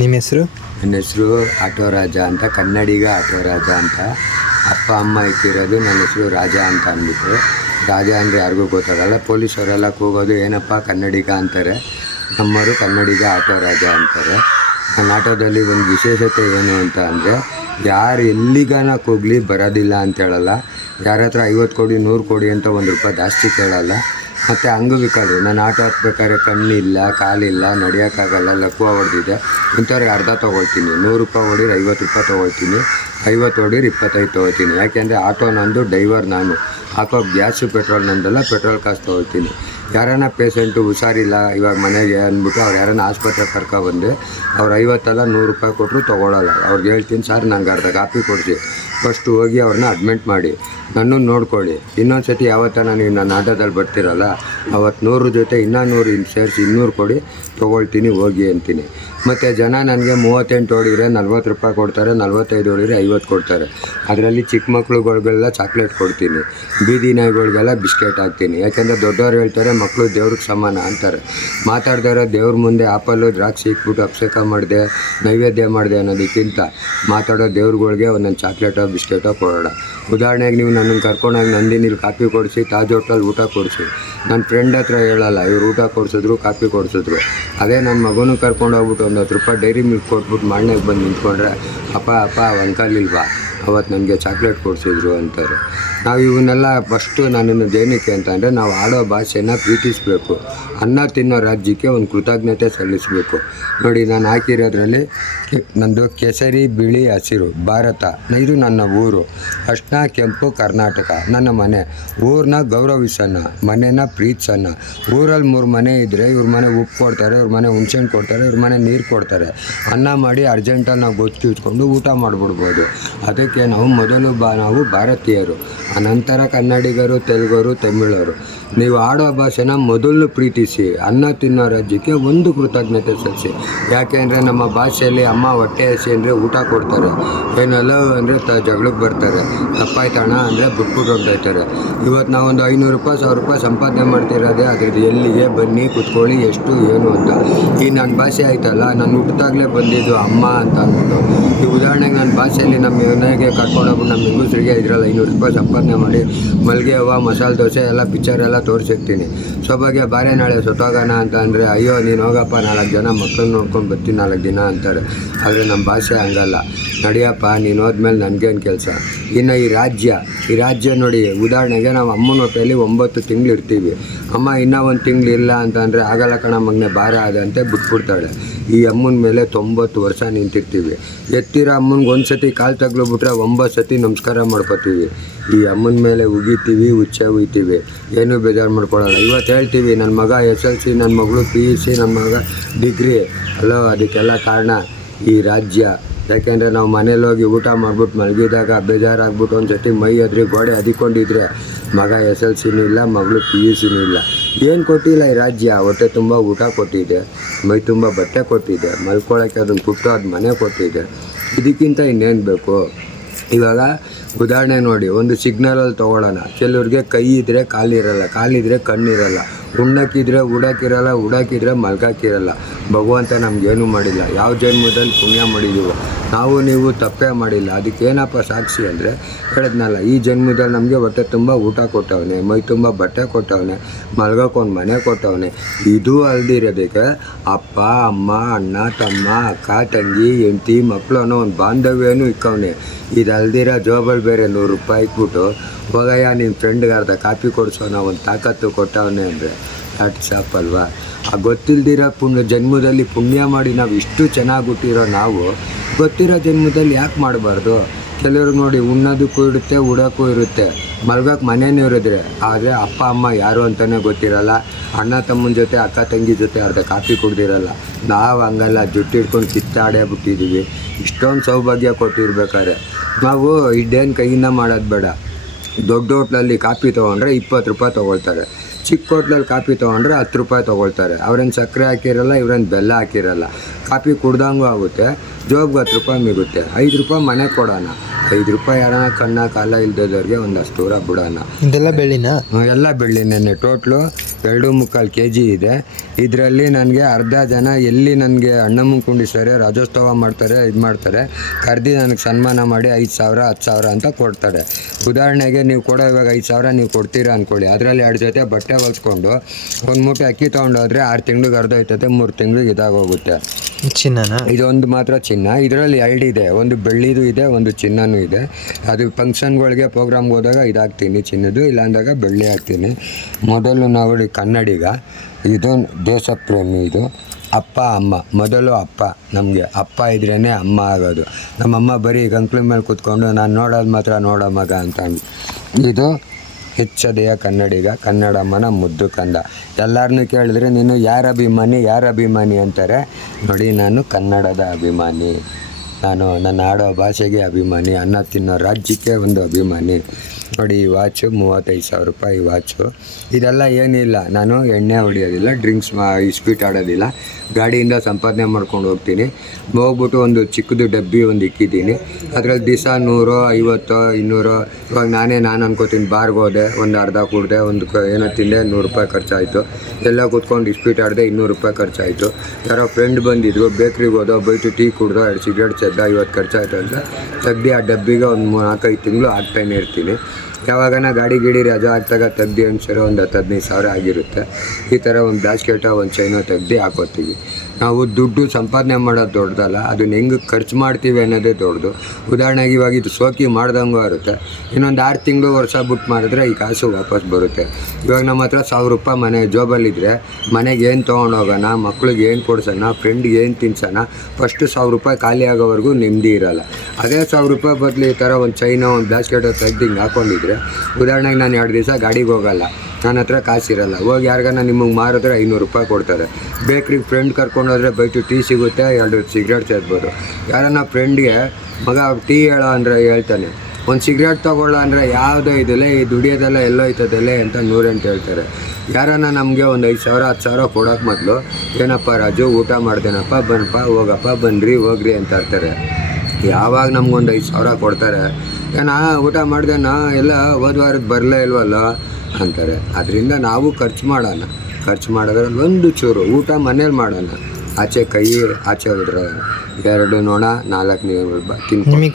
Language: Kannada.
ನಿಮ್ಮ ಹೆಸರು? ನನ್ನ ಹೆಸರು ಆಟೋ ರಾಜ ಅಂತ, ಕನ್ನಡಿಗ ಆಟೋ ರಾಜ ಅಂತ. ಅಪ್ಪ ಅಮ್ಮ ಇಟ್ಟಿರೋದು. ನನ್ನ ಹೆಸರು ರಾಜ ಅಂತ ಅಂದ್ಬಿಟ್ಟು. ರಾಜ ಅಂದರೆ ಯಾರಿಗೂ ಗೊತ್ತಾಗಲ್ಲ. ಪೊಲೀಸವರೆಲ್ಲ ಕೂಗೋದು ಏನಪ್ಪ ಕನ್ನಡಿಗ ಅಂತಾರೆ, ನಮ್ಮವರು ಕನ್ನಡಿಗ ಆಟೋ ರಾಜ ಅಂತಾರೆ. ನನ್ನ ಆಟೋದಲ್ಲಿ ಒಂದು ವಿಶೇಷತೆ ಏನು ಅಂತ ಅಂದರೆ, ಯಾರು ಎಲ್ಲಿಗಾನ ಕೂಗಲಿ ಬರೋದಿಲ್ಲ ಅಂತ ಹೇಳಲ್ಲ. ಯಾರ ಹತ್ರ 50 ಕೋಟಿ 100 ಕೋಟಿ ಅಂತ ₹1 ಜಾಸ್ತಿ ಕೇಳಲ್ಲ. ಮತ್ತು ಅಂಗವಿಕಲರು, ನಾನು ಆಟೋ ಹತ್ಬೇಕಾದ್ರೆ ಕಣ್ಣಿಲ್ಲ, ಕಾಲಿಲ್ಲ, ನಡೆಯೋಕ್ಕಾಗಲ್ಲ, ಲಕ್ವ ಹೊಡೆದಿದೆ, ಇಂಥವ್ರಿಗೆ ಅರ್ಧ ತೊಗೊಳ್ತೀನಿ. ₹100 ಹೊಡೀರಿ ₹50 ತೊಗೊಳ್ತೀನಿ, 50 ಹೊಡೀರಿ 25 ತೊಗೊಳ್ತೀನಿ. ಯಾಕೆಂದರೆ ಆಟೋ ನಂದು, ಡ್ರೈವರ್ ನಾನು. ಹಾಕೋ ಗ್ಯಾಸು ಪೆಟ್ರೋಲ್ ನಂದಲ್ಲ, ಪೆಟ್ರೋಲ್ ಕಾಸು ತೊಗೊಳ್ತೀನಿ. ಯಾರನ್ನ ಪೇಷೆಂಟು ಹುಷಾರಿಲ್ಲ ಇವಾಗ ಮನೆಗೆ ಅಂದ್ಬಿಟ್ಟು ಅವ್ರು ಯಾರನ್ನ ಆಸ್ಪತ್ರೆಗೆ ಕರ್ಕೊಬಂದು ಅವ್ರು 50 ಅಲ್ಲ ₹100 ಕೊಟ್ಟರು ತೊಗೊಳಲ್ಲ. ಅವ್ರಿಗೆ ಹೇಳ್ತೀನಿ, ಸರ್ ನಂಗೆ ಅರ್ಧ ಕಾಪಿ ಕೊಡಿಸಿ, ಫಸ್ಟು ಹೋಗಿ ಅವ್ರನ್ನ ಅಡ್ಮಿಟ್ ಮಾಡಿ ನನ್ನನ್ನು ನೋಡ್ಕೊಳ್ಳಿ. ಇನ್ನೊಂದು ಸತಿ ಯಾವತ್ತನ ನೀವು ನನ್ನ ಆಟೋದಲ್ಲಿ ಬರ್ತಿರಲ್ಲ ಅವತ್ತು 100 ಜೊತೆ ಇನ್ನೂ 100 ಸೇರಿಸಿ 200 ಕೊಡಿ, ತೊಗೊಳ್ತೀನಿ ಹೋಗಿ ಅಂತೀನಿ. ಮತ್ತು ಜನ ನನಗೆ 38 ಹೊಡಿದ್ರೆ ₹40 ಕೊಡ್ತಾರೆ, 45 ಹೊಡಿದ್ರೆ 50 ಕೊಡ್ತಾರೆ. ಅದರಲ್ಲಿ ಚಿಕ್ಕ ಮಕ್ಳುಗಳಿಗೆಲ್ಲ ಚಾಕ್ಲೇಟ್ ಕೊಡ್ತೀನಿ, ಬೀದಿ ನಾಯಿಗಳಿಗೆಲ್ಲ ಬಿಸ್ಕೆಟ್ ಹಾಕ್ತೀನಿ. ಯಾಕೆಂದರೆ ದೊಡ್ಡವ್ರು ಹೇಳ್ತಾರೆ ಮಕ್ಕಳು ದೇವ್ರಿಗೆ ಸಮಾನ ಅಂತಾರೆ. ಮಾತಾಡ್ದಾರೋ ದೇವ್ರ ಮುಂದೆ ಆಪಲ್ಲು ದ್ರಾಕ್ಷಿ ಇಕ್ಬಿಟ್ಟು ಅಭಿಷೇಕ ಮಾಡಿದೆ, ನೈವೇದ್ಯ ಮಾಡಿದೆ ಅನ್ನೋದಕ್ಕಿಂತ ಮಾತಾಡೋ ದೇವ್ರುಗಳಿಗೆ ಒಂದೊಂದು ಚಾಕ್ಲೇಟೋ ಬಿಸ್ಕೆಟೋ ಕೊಡೋಣ. ಉದಾಹರಣೆಗೆ ನೀವು ನನ್ನನ್ನು ಕರ್ಕೊಂಡೋಗಿ ನಂದಿನಿಲ್ಲಿ ಕಾಫಿ ಕೊಡಿಸಿ, ತಾಜ್ ಹೋಟೆಲ್ ಊಟ ಕೊಡಿಸಿ. ನನ್ನ ಫ್ರೆಂಡ್ ಹತ್ರ ಹೇಳಲ್ಲ, ಇವ್ರು ಊಟ ಕೊಡಿಸಿದ್ರು ಕಾಫಿ ಕೊಡಿಸಿದ್ರು. ಅದೇ ನನ್ನ ಮಗನೂ ಕರ್ಕೊಂಡೋಗ್ಬಿಟ್ಟು ₹10 ಡೈರಿ ಮಿಲ್ಕ್ ಕೊಟ್ಬಿಟ್ಟು ಮಾಡನೆಗೆ ಬಂದು ನಿಂತ್ಕೊಂಡ್ರೆ, ಅಪ್ಪ ಅಂಕಲ್ ಇಲ್ವಾ ಅವತ್ತು ನನಗೆ ಚಾಕ್ಲೇಟ್ ಕೊಡಿಸಿದ್ರು ಅಂತಾರೆ. ನಾವು ಇವನ್ನೆಲ್ಲ ಫಸ್ಟು ನನ್ನನ್ನು ಏನಕ್ಕೆ ಅಂತಂದರೆ, ನಾವು ಆಡೋ ಭಾಷೆನ ಪ್ರೀತಿಸಬೇಕು. ಅನ್ನ ತಿನ್ನೋ ರಾಜ್ಯಕ್ಕೆ ಒಂದು ಕೃತಜ್ಞತೆ ಸಲ್ಲಿಸಬೇಕು. ನೋಡಿ, ನಾನು ಹಾಕಿರೋದ್ರಲ್ಲಿ ನಂದು ಕೇಸರಿ ಬಿಳಿ ಹಸಿರು ಭಾರತ, ಇದು ನನ್ನ ಊರು. ಅರ್ಶಿನ ಕೆಂಪು ಕರ್ನಾಟಕ ನನ್ನ ಮನೆ. ಊರನ್ನ ಗೌರವಿಸೋಣ, ಮನೆನ ಪ್ರೀತಿಸೋಣ. ಊರಲ್ಲಿ 3 ಮನೆ ಇದ್ದರೆ ಇವ್ರ ಮನೆ ಉಪ್ಪು ಕೊಡ್ತಾರೆ, ಇವ್ರ ಮನೆ ಹುಣ್ಸೆಹಣ್ಣು ಕೊಡ್ತಾರೆ, ಇವ್ರ ಮನೆ ನೀರು ಕೊಡ್ತಾರೆ. ಅನ್ನ ಮಾಡಿ ಅರ್ಜೆಂಟಲ್ಲಿ ನಾವು ಗೊತ್ತು ಇಟ್ಕೊಂಡು ಊಟ ಮಾಡಿಬಿಡ್ಬೋದು. ಅದಕ್ಕೆ ನಾವು ನಾವು ಭಾರತೀಯರು, ಅನಂತರ ಕನ್ನಡಿಗರು, ತೆಲುಗರು, ತಮಿಳರು. ನೀವು ಆಡೋ ಭಾಷೆನ ಮೊದಲು ಪ್ರೀತಿಸಿ. ಅನ್ನ ತಿನ್ನೋ ರಾಜ್ಯಕ್ಕೆ ಒಂದು ಕೃತಜ್ಞತೆ ಸಲ್ಲಿಸಿ. ಯಾಕೆಂದರೆ ನಮ್ಮ ಭಾಷೆಯಲ್ಲಿ ಅಮ್ಮ ಹೊಟ್ಟೆ ಹಸಿ ಅಂದರೆ ಊಟ ಕೊಡ್ತಾರೆ, ಏನಲ್ಲ ಅಂದರೆ ಜಗಳಕ್ಕೆ ಬರ್ತಾರೆ. ತಪ್ಪಾಯ್ತಣ್ಣ ಅಂದರೆ ಬಿಟ್ಬಿಟ್ಟು ಹೊಂಟೋಯ್ತಾರೆ. ಇವತ್ತು ನಾವೊಂದು ₹500 ₹1000 ಸಂಪಾದನೆ ಮಾಡ್ತಿರೋದೇ ಅದ್ರದ್ದು ಎಲ್ಲಿಗೆ ಬನ್ನಿ ಕೂತ್ಕೊಳ್ಳಿ ಎಷ್ಟು ಏನು ಅಂತ. ಈ ನನ್ನ ಭಾಷೆ ಆಯ್ತಲ್ಲ, ನಾನು ಹುಟ್ಟಿದಾಗಲೇ ಬಂದಿದ್ದು ಅಮ್ಮ ಅಂತ ಅಂದ್ಬಿಟ್ಟು. ಈ ಉದಾಹರಣೆಗೆ ನನ್ನ ಭಾಷೆಯಲ್ಲಿ ನಮ್ಮ ಮನೆಗೆ ಕರ್ಕೊಂಡೋಗ್ಬಿಟ್ಟು ನಮ್ಮ ಹೆಂಗಸ್ರಿಗೆ ಇದರಲ್ಲಿ ₹500 ಸಂಪಾದನೆ ಮಾಡಿ ಮಲ್ಲಿಗೆ ಹೂವು, ಮಸಾಲೆ ದೋಸೆ ಎಲ್ಲ ಪಿಕ್ಚರ್ ಎಲ್ಲ ತೋರಿಸಿರ್ತೀನಿ. ಸೊಬಗೆ ಬಾರೆ ನಾಳೆ ಸುತ್ತೋಗೋಣ ಅಂತ ಅಂದರೆ, ಅಯ್ಯೋ ನೀನು ಹೋಗಪ್ಪ 4 ಜನ ಮಕ್ಕಳನ್ನ ನೋಡ್ಕೊಂಡು ಬರ್ತೀನಿ 4 ದಿನ ಅಂತಾರೆ. ಆದರೆ ನಮ್ಮ ಭಾಷೆ ಹಂಗಲ್ಲ. ನಡಿಯಪ್ಪ ನೀನು ಹೋದ್ಮೇಲೆ ನನಗೇನು ಕೆಲಸ. ಇನ್ನು ಈ ರಾಜ್ಯ ನೋಡಿ, ಉದಾಹರಣೆಗೆ ನಾವು ಅಮ್ಮನ ಹೊಟ್ಟೆಯಲ್ಲಿ 9 ತಿಂಗಳು ಇರ್ತೀವಿ. ಅಮ್ಮ ಇನ್ನೂ 1 ತಿಂಗಳು ಇಲ್ಲ ಅಂತ ಅಂದರೆ, ಆಗಲ್ಲ ಕಣ ಮಗನೇ ಭಾರ ಆದಂತೆ ಬಿಟ್ಬಿಡ್ತಾಳೆ. ಈ ಅಮ್ಮನ ಮೇಲೆ 90 ವರ್ಷ ನಿಂತಿರ್ತೀವಿ. ಎತ್ತಿರೋ ಅಮ್ಮನಿಗೆ 1 ಸತಿ ಕಾಲು ತಗ್ಲಿಬಿಟ್ರೆ 9 ಸತಿ ನಮಸ್ಕಾರ ಮಾಡ್ಕೋತೀವಿ. ಈ ಅಮ್ಮನ ಮೇಲೆ ಉಗಿತೀವಿ, ಉಚ್ಚೆ ಉಯ್ತೀವಿ, ಏನೂ ಬೇಜಾರು ಮಾಡ್ಕೊಳ್ಳಲ್ಲ. ಇವತ್ತು ಹೇಳ್ತೀವಿ ನನ್ನ ಮಗ SLC, ನನ್ನ ಮಗಳು PUC, ನನ್ನ ಮಗ ಡಿಗ್ರಿ ಅಲ್ಲೋ. ಅದಕ್ಕೆಲ್ಲ ಕಾರಣ ಈ ರಾಜ್ಯ. ಯಾಕೆಂದರೆ ನಾವು ಮನೇಲಿ ಹೋಗಿ ಊಟ ಮಾಡ್ಬಿಟ್ಟು ಮಲಗಿದಾಗ ಬೇಜಾರಾಗ್ಬಿಟ್ಟು ಒಂದು ಸತಿ ಮೈ ಎದ್ರಿ ಗೋಡೆ ಅದಿಕೊಂಡಿದ್ರೆ ಮಗ SLCನೂ ಇಲ್ಲ, ಮಗಳು PUCನೂ ಇಲ್ಲ. ಏನು ಕೊಟ್ಟಿಲ್ಲ ಈ ರಾಜ್ಯ. ಹೊಟ್ಟೆ ತುಂಬ ಊಟ ಕೊಟ್ಟಿದೆ, ಮೈ ತುಂಬ ಬಟ್ಟೆ ಕೊಟ್ಟಿದೆ, ಮಲ್ಕೊಳ್ಳೋಕ್ಕೆ ಅದನ್ನು ಪುಟ್ಟು ಅದು ಮನೆ ಕೊಟ್ಟಿದೆ. ಇದಕ್ಕಿಂತ ಇನ್ನೇನು ಬೇಕು. ಇವಾಗ ಉದಾಹರಣೆ ನೋಡಿ, ಒಂದು ಸಿಗ್ನಲಲ್ಲಿ ತೊಗೊಳ್ಳೋಣ. ಕೆಲವ್ರಿಗೆ ಕೈ ಇದ್ದರೆ ಕಾಲಿರಲ್ಲ, ಕಾಲಿದ್ರೆ ಕಣ್ಣಿರಲ್ಲ, ಉಣ್ಣಕ್ಕಿದ್ರೆ ಉಡಕ್ಕಿರಲ್ಲ, ಉಡಕ್ಕಿದ್ರೆ ಮಲ್ಗಕ್ಕಿರಲ್ಲ. ಭಗವಂತ ನಮಗೇನು ಮಾಡಿಲ್ಲ. ಯಾವ ಜನ್ಮದಲ್ಲಿ ಪುಣ್ಯ ಮಾಡಿದ್ದೀವೋ ನಾವು ನೀವು ತಪ್ಪೇ ಮಾಡಿಲ್ಲ. ಅದಕ್ಕೇನಪ್ಪ ಸಾಕ್ಷಿ ಅಂದರೆ, ಹೇಳಿದ್ನಲ್ಲ, ಈ ಜನ್ಮದಲ್ಲಿ ನಮಗೆ ಹೊಟ್ಟೆ ತುಂಬ ಊಟ ಕೊಟ್ಟವನೆ, ಮೈ ತುಂಬ ಬಟ್ಟೆ ಕೊಟ್ಟವನೆ, ಮಲ್ಗೋಕ್ಕೊಂದು ಮನೆ ಕೊಟ್ಟವನೆ. ಇದು ಅಲ್ದಿರೋದಕ್ಕೆ ಅಪ್ಪ ಅಮ್ಮ ಅಣ್ಣ ತಮ್ಮ ಅಕ್ಕ ತಂಗಿ ಹೆಂಡತಿ ಮಕ್ಕಳು ಅನ್ನೋ ಒಂದು ಬಾಂಧವ್ಯನೂ ಇಕ್ಕವನೆ. ಇದು ಅಲ್ದಿರೋ ಜೋಬಲ್ಲಿ ಬೇರೆ ₹100 ಇಕ್ಬಿಟ್ಟು ಹೋಗಯ್ಯ ನಿಮ್ಮ ಫ್ರೆಂಡ್ಗೆ ಅರ್ಧ ಕಾಪಿ ಕೊಡಿಸೋಣ ಒಂದು ತಾಕತ್ತು ಕೊಟ್ಟವನೇ ಅಂದರೆ ಹ್ಯಾಟ್ಸ್ ಆಫ್ ಅಲ್ವಾ. ಆ ಗೊತ್ತಿಲ್ದಿರೋ ಜನ್ಮದಲ್ಲಿ ಪುಣ್ಯ ಮಾಡಿ ನಾವು ಇಷ್ಟು ಚೆನ್ನಾಗಿ ಹುಟ್ಟಿರೋ ನಾವು ಗೊತ್ತಿರೋ ಜನ್ಮದಲ್ಲಿ ಯಾಕೆ ಮಾಡಬಾರ್ದು. ಕೆಲವ್ರಿಗೆ ನೋಡಿ, ಉಣ್ಣೋದಕ್ಕೂ ಇರುತ್ತೆ, ಉಡೋಕ್ಕೂ ಇರುತ್ತೆ, ಮಲ್ಗೋಕ್ಕೆ ಮನೇನೂ ಇರಿದ್ರೆ. ಆದರೆ ಅಪ್ಪ ಅಮ್ಮ ಯಾರು ಅಂತಲೇ ಗೊತ್ತಿರಲ್ಲ. ಅಣ್ಣ ತಮ್ಮನ ಜೊತೆ ಅಕ್ಕ ತಂಗಿ ಜೊತೆ ಅರ್ಧ ಕಾಫಿ ಕುಡ್ದಿರಲ್ಲ. ನಾವು ಹಂಗಲ್ಲ, ಜುಟ್ಟು ಹಿಡ್ಕೊಂಡು ಕಿತ್ತಾಡೇ ಬಿಟ್ಟಿದ್ದೀವಿ. ಇಷ್ಟೊಂದು ಸೌಭಾಗ್ಯ ಕೊಟ್ಟಿರ್ಬೇಕಾದ್ರೆ ನಾವು ಇದೇನು ಕೈಯಿಂದ ಮಾಡೋದು ಬೇಡ. ದೊಡ್ಡ ಹೋಟ್ಲಲ್ಲಿ ಕಾಫಿ ತೊಗೊಂಡ್ರೆ ₹20 ತೊಗೊಳ್ತಾರೆ. ಚಿಕ್ಕ ಹೋಟ್ಲಲ್ಲಿ ಕಾಫಿ ತೊಗೊಂಡ್ರೆ ₹10 ತೊಗೊಳ್ತಾರೆ. ಅವ್ರೇನು ಸಕ್ಕರೆ ಹಾಕಿರಲ್ಲ, ಇವ್ರೇನು ಬೆಲ್ಲ ಹಾಕಿರಲ್ಲ. ಕಾಫಿ ಕುಡ್ದಂಗೂ ಆಗುತ್ತೆ, ಜೋಬ್ಗೆ ₹10 ಮಿಗುತ್ತೆ. ₹5 ಮನೆಗೆ ಕೊಡೋಣ. ರೂಪಾಯಿ ಯಾರನ್ನ ಕಣ್ಣ ಕಾಲ ಇಲ್ದದವ್ರಿಗೆ ಒಂದು 10 ರೂಪಾಯಿ ಬಿಡೋಣ. ಇದೆಲ್ಲ ಬೆಳ್ಳಿನಾ? ಎಲ್ಲ ಬೆಳ್ಳಿನೇ. ಟೋಟ್ಲು 2.25 kg ಇದೆ. ಇದರಲ್ಲಿ ನನಗೆ ಅರ್ಧ ಜನ ಎಲ್ಲಿ ನನಗೆ ಅಣ್ಣಮ್ಮನ ಕುಂಡಿಸ್ತಾರೆ, ರಾಜ್ಯೋತ್ಸವ ಮಾಡ್ತಾರೆ, ಇದು ಮಾಡ್ತಾರೆ, ಕರೆದು ನನಗೆ ಸನ್ಮಾನ ಮಾಡಿ 5,000 10,000 ಅಂತ ಕೊಡ್ತಾರೆ. ಉದಾಹರಣೆಗೆ ನೀವು ಕೊಡೋ ಇವಾಗ 5,000 ನೀವು ಕೊಡ್ತೀರಾ ಅಂದ್ಕೊಳ್ಳಿ, ಅದರಲ್ಲಿ 2 ಜೊತೆ ಬಟ್ಟೆ ಹೊಲ್ಸ್ಕೊಂಡು ಒಂದು ಮೂಟೆ ಅಕ್ಕಿ ತೊಗೊಂಡೋದ್ರೆ 6 ತಿಂಗ್ಳಿಗೆ ಅರ್ಧ ಹೋಯ್ತದೆ, 3 ತಿಂಗ್ಳಿಗೆ ಇದಾಗೋಗುತ್ತೆ. ಚಿನ್ನನಾ? ಇದೊಂದು ಮಾತ್ರ ಚಿನ್ನ. ಇದರಲ್ಲಿ 2 ಇದೆ, ಒಂದು ಬೆಳ್ಳಿದು ಇದೆ, ಒಂದು ಚಿನ್ನನೂ ಇದೆ. ಅದು ಫಂಕ್ಷನ್ಗಳಿಗೆ ಪ್ರೋಗ್ರಾಮ್ಗೆ ಹೋದಾಗ ಇದಾಗ್ತೀನಿ ಚಿನ್ನದು, ಇಲ್ಲಾಂದಾಗ ಬೆಳ್ಳಿ ಹಾಕ್ತೀನಿ. ಮೊದಲು ನಾವು ಕನ್ನಡಿಗ, ಇದು ದೇಶಪ್ರೇಮಿ. ಇದು ಅಪ್ಪ ಅಮ್ಮ. ಮೊದಲು ಅಪ್ಪ, ನಮಗೆ ಅಪ್ಪ ಇದ್ರೇ ಅಮ್ಮ ಆಗೋದು. ನಮ್ಮಮ್ಮ ಬರೀ ಗಂಟ್ಲ ಮೇಲೆ ಕೂತ್ಕೊಂಡು ನಾನು ನೋಡೋದು ಮಾತ್ರ ನೋಡೋ ಮಗ ಅಂತ. ಇದು ಹೆಚ್ಚದೆಯ ಕನ್ನಡಿಗ, ಕನ್ನಡಮ್ಮನ ಮುದ್ದು ಕಂದ. ಎಲ್ಲರನ್ನೂ ಕೇಳಿದ್ರೆ ನೀನು ಯಾರ ಅಭಿಮಾನಿ ಅಂತಾರೆ. ನೋಡಿ, ನಾನು ಕನ್ನಡದ ಅಭಿಮಾನಿ, ನಾನು ನನ್ನ ಆಡೋ ಭಾಷೆಗೆ ಅಭಿಮಾನಿ, ಅನ್ನ ತಿನ್ನೋ ರಾಜ್ಯಕ್ಕೆ ಒಂದು ಅಭಿಮಾನಿ. ನೋಡಿ, ಈ ವಾಚು 35,000 ರೂಪಾಯಿ ವಾಚು. ಇದೆಲ್ಲ ಏನಿಲ್ಲ, ನಾನು ಎಣ್ಣೆ ಹೊಡಿಯೋದಿಲ್ಲ, ಡ್ರಿಂಕ್ಸ್ ಇಸ್ಪೀಟ್ ಆಡೋದಿಲ್ಲ, ಗಾಡಿಯಿಂದ ಸಂಪಾದನೆ ಮಾಡ್ಕೊಂಡು ಹೋಗ್ತೀನಿ. ಹೋಗ್ಬಿಟ್ಟು ಒಂದು ಚಿಕ್ಕದು ಡಬ್ಬಿ ಒಂದು ಇಕ್ಕಿದ್ದೀನಿ, ಅದರಲ್ಲಿ ದಿವಸ 100 50 200. ಇವಾಗ ನಾನು ಅನ್ಕೋತೀನಿ, ಬಾರ್ಗೆ ಹೋದೆ, ಒಂದು ಅರ್ಧ ಕುಡ್ದೆ, ಒಂದು ಏನೋ ತಿಂದೆ, 100 ರೂಪಾಯಿ ಖರ್ಚಾಯಿತು. ಎಲ್ಲ ಕೂತ್ಕೊಂಡು ಇಸ್ಪೀಟ್ ಆಡಿದೆ, 200 ರೂಪಾಯಿ ಖರ್ಚಾಯಿತು. ಯಾರೋ ಫ್ರೆಂಡ್ ಬಂದಿದ್ರು, ಬೇಕ್ರಿಗೆ ಹೋದೋ, ಬೈಟು ಟೀ ಕುಡ್ದೋ, 2 ಸಿಗರೇಟ್ ಚೆದ್ದ, 50 ಖರ್ಚಾಯಿತು ಅಂತ ತೆಗ್ದು ಆ ಡಬ್ಬಿಗೆ ಒಂದು 4-5 ತಿಂಗಳು ಹಾಕ್ತಾನೆ ಇರ್ತೀನಿ. ಯಾವಾಗನ ಗಾಡಿ ರಜಾ ಆಗ್ತಾಗ ತೆಗ್ದು ಅನ್ಸರೋ ಒಂದು 10-15 ಸಾವಿರ ಆಗಿರುತ್ತೆ. ಈ ಥರ ಒಂದು ಬ್ಯಾಸ್ಕೆಟೋ ಒಂದು ಚೈನೋ ತೆಗ್ದು ಹಾಕೋತೀವಿ. ನಾವು ದುಡ್ಡು ಸಂಪಾದನೆ ಮಾಡೋದು ದೊಡ್ಡದಲ್ಲ, ಅದನ್ನ ಹೆಂಗೆ ಖರ್ಚು ಮಾಡ್ತೀವಿ ಅನ್ನೋದೇ ದೊಡ್ಡದು. ಉದಾಹರಣೆಗೆ ಇವಾಗ ಇದು ಸೋಕಿ ಮಾಡ್ದಂಗೂ ಇರುತ್ತೆ, ಇನ್ನೊಂದು 6 ತಿಂಗಳು ವರ್ಷ ಬಿಟ್ಟು ಮಾಡಿದ್ರೆ ಈ ಕಾಸು ವಾಪಸ್ ಬರುತ್ತೆ. ಇವಾಗ ನಮ್ಮ ಹತ್ರ 1,000 ರೂಪಾಯಿ ಮನೆ ಜೋಬಲ್ಲಿದ್ದರೆ ಮನೆಗೆ ಏನು ತೊಗೊಂಡೋಗೋಣ, ಮಕ್ಳಿಗೆ ಏನು ಕೊಡ್ಸೋಣ, ಫ್ರೆಂಡ್ಗೆ ಏನು ತಿನ್ಸೋಣ, ಫಸ್ಟು 1,000 ರೂಪಾಯಿ ಖಾಲಿ ಆಗೋವರೆಗೂ ನೆಮ್ಮದಿ ಇರೋಲ್ಲ. ಅದೇ 1,000 ರೂಪಾಯಿ ಬದಲು ಈ ಥರ ಒಂದು ಚೈನೋ ಒಂದು ಬ್ಯಾಸ್ಕೆಟೋ ತೆಗ್ದು ಹಿಂಗೆ ಹಾಕ್ಕೊಂಡಿದ್ರೆ, ಉದಾಹರಣೆಗೆ ನಾನು 2 ದಿವಸ ಗಾಡಿಗೆ ಹೋಗಲ್ಲ, ನನ್ನ ಹತ್ರ ಕಾಸಿರಲ್ಲ, ಹೋಗಿ ಯಾರಿಗಾನ ನಿಮಗೆ ಮಾರಿದ್ರೆ 500 ರೂಪಾಯಿ ಕೊಡ್ತಾರೆ. ಬೇಕ್ರಿಗೆ ಫ್ರೆಂಡ್ ಕರ್ಕೊಂಡೋದ್ರೆ ಬೈಟು ಟೀ ಸಿಗುತ್ತೆ, 2 ಸಿಗರೇಟ್ ಸೇರ್ಬೋದು. ಯಾರನ್ನ ಫ್ರೆಂಡ್ಗೆ ಮಗ ಟೀ ಹೇಳೋ ಅಂದರೆ ಹೇಳ್ತಾನೆ, ಒಂದು ಸಿಗರೇಟ್ ತೊಗೊಳ್ಳೋ ಅಂದರೆ ಯಾವುದೋ ಇದಿಲ್ಲ, ಈ ದುಡಿಯೋದೆಲ್ಲ ಎಲ್ಲೋಯ್ತದಲ್ಲೇ ಅಂತ 108 ಹೇಳ್ತಾರೆ. ಯಾರನ್ನ ನಮಗೆ ಒಂದು 5,000 10,000 ಕೊಡೋಕೆ ಮೊದಲು, ಏನಪ್ಪ ರಾಜು ಊಟ ಮಾಡ್ತೇನಪ್ಪ, ಬನ್ನಪ್ಪ, ಹೋಗಪ್ಪ, ಬನ್ನಿರಿ ಹೋಗ್ರಿ ಅಂತ ಇರ್ತಾರೆ. ಯಾವಾಗ ನಮ್ಗೊಂದು 5,000 ಕೊಡ್ತಾರೆ, ನಾ ಊಟ ಮಾಡ್ದೇನಾ, ಎಲ್ಲ ಹೋದ್ವಾರದ್ದು ಬರಲೇ ಇಲ್ವಲ್ಲ ಅಂತಾರೆ. ಅದರಿಂದ ನಾವು ಖರ್ಚು ಮಾಡೋದ್ರಲ್ಲಿ ಒಂದು ಚೂರು ಊಟ ಮನೇಲಿ ಮಾಡೋಣ, ಆಚೆ ಕೈ ಆಚೆ ಹೋದ್ರೆ 2 ನೋಣ 4 ನೀರು ತಿನ್ಕೊಂಡು